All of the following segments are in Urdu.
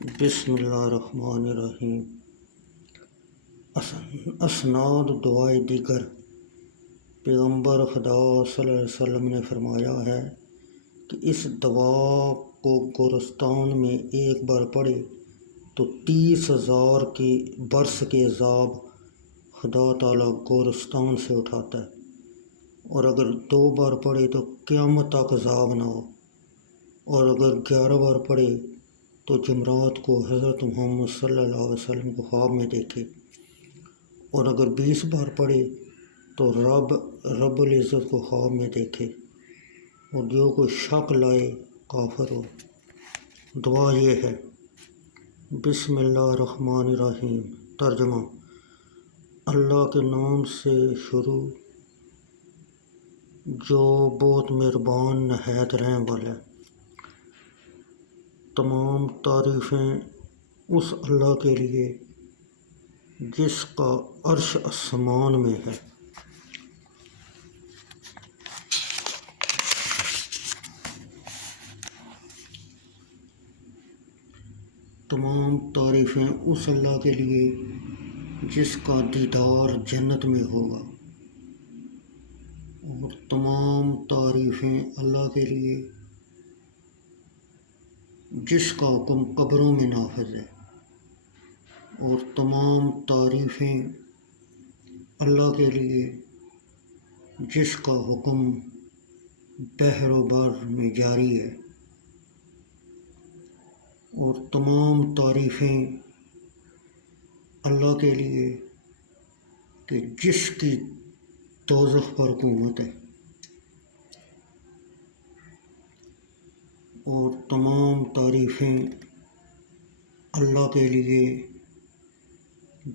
بسم اللہ الرحمن الرحیم۔ اسناد دعائے دیگر۔ پیغمبر خدا صلی اللہ علیہ وسلم نے فرمایا ہے کہ اس دعا کو گورستان میں ایک بار پڑھے تو 30,000 کے برس کے عذاب خدا تعالیٰ گورستان سے اٹھاتا ہے، اور اگر 2 بار پڑھے تو قیامت تک عذاب نہ ہو، اور اگر 11 بار پڑھے تو جمعرات کو حضرت محمد صلی اللہ علیہ وسلم کو خواب میں دیکھے، اور اگر 20 بار پڑھے تو رب العزت کو خواب میں دیکھے، اور جو کوئی شک لائے کافر ہو۔ دعا یہ ہے: بسم اللہ الرحمن الرحیم۔ ترجمہ: اللہ کے نام سے شروع جو بہت مہربان نہایت رحم والا ہے۔ تمام تعریفیں اس اللہ کے لیے جس کا عرش آسمان میں ہے۔ تمام تعریفیں اس اللہ کے لیے جس کا دیدار جنت میں ہوگا، اور تمام تعریفیں اللہ کے لیے جس کا حکم قبروں میں نافذ ہے، اور تمام تعریفیں اللہ کے لیے جس کا حکم بحر و بر میں جاری ہے، اور تمام تعریفیں اللہ کے لیے کہ جس کی دوزخ پر حکومت ہے، اور تمام تعریفیں اللہ کے لیے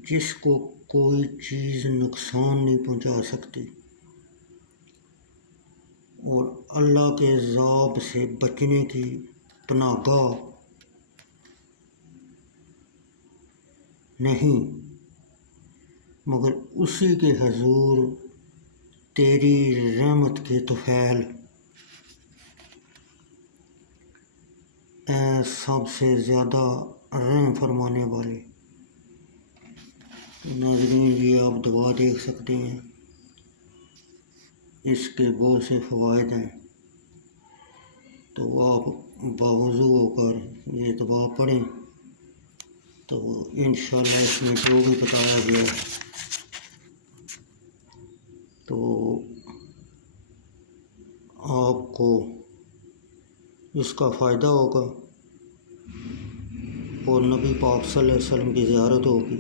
جس کو کوئی چیز نقصان نہیں پہنچا سکتی، اور اللہ کے عذاب سے بچنے کی پناہ گاہ نہیں مگر اسی کے حضور تیری رحمت کے طفیل۔ اے سب سے زیادہ رحم فرمانے والے۔ ناظرین، یہ آپ دعا دیکھ سکتے ہیں، اس کے بہت سے فوائد ہیں، تو آپ باوضو ہو کر یہ دعا پڑھیں تو انشاءاللہ اس میں جو بھی بتایا گیا تو آپ کو اس کا فائدہ ہوگا، اور نبی پاک صلی اللہ علیہ وسلم کی زیارت ہوگی،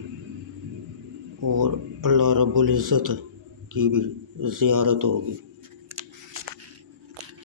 اور اللہ رب العزت کی بھی زیارت ہوگی۔